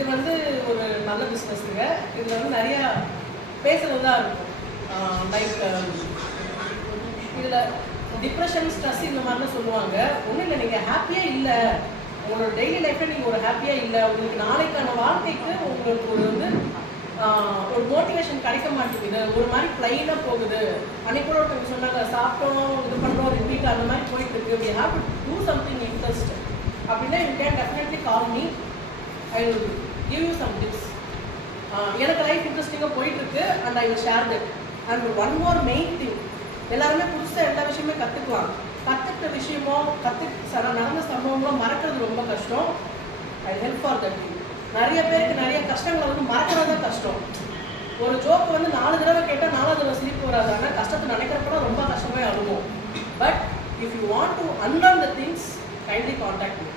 இது வந்து ஒரு நல்ல பிஸ்னஸ்ங்க. இதில் வந்து நிறையா பேசுகிறது தான் இருக்கும். லைக் இதில் டிப்ரெஷன், ஸ்ட்ரெஸ் இந்த மாதிரிலாம் சொல்லுவாங்க. ஒன்றும் இல்லை, நீங்கள் ஹாப்பியாக இல்லை, உங்களோட டெய்லி லைஃப்பில் நீங்கள் ஒரு ஹாப்பியாக இல்லை, உங்களுக்கு நாளைக்கான வாழ்க்கைக்கு உங்களுக்கு ஒரு வந்து ஒரு மோட்டிவேஷன் கிடைக்க மாட்டேங்குது, ஒரு மாதிரி பிளைனாக போகுது. அன்னைக்கு கூட ஒருத்தவங்க சொன்னாங்க, சாப்பிட்டோம் இது பண்ணுறோம் ரிப்பீட் அந்த மாதிரி போயிட்டு இருக்கு. We have to do something interest அப்படின்னா you can definitely call me. I will give you some tips. எனக்கு லைஃப் இன்ட்ரெஸ்டிங்காக போயிட்டுருக்கு and I will share that. And one more main thing, எல்லாருமே புதுசாக எல்லா விஷயமே கற்றுக்கலாம். கற்றுக்கிட்ட விஷயமோ நடந்த சம்பவங்களோ மறக்கிறது ரொம்ப கஷ்டம். I help for that. நிறைய பேருக்கு நிறைய கஷ்டங்களை வந்து மறக்கிறது தான் கஷ்டம். ஒரு ஜோக்கு வந்து 4 தடவை கேட்டால் 4வது தடவை ஸ்லீப் வராது. ஆனால் கஷ்டத்தை நினைக்கிறப்ப ரொம்ப கஷ்டமே அழுவோம். But if you want to unlearn the things, kindly contact me.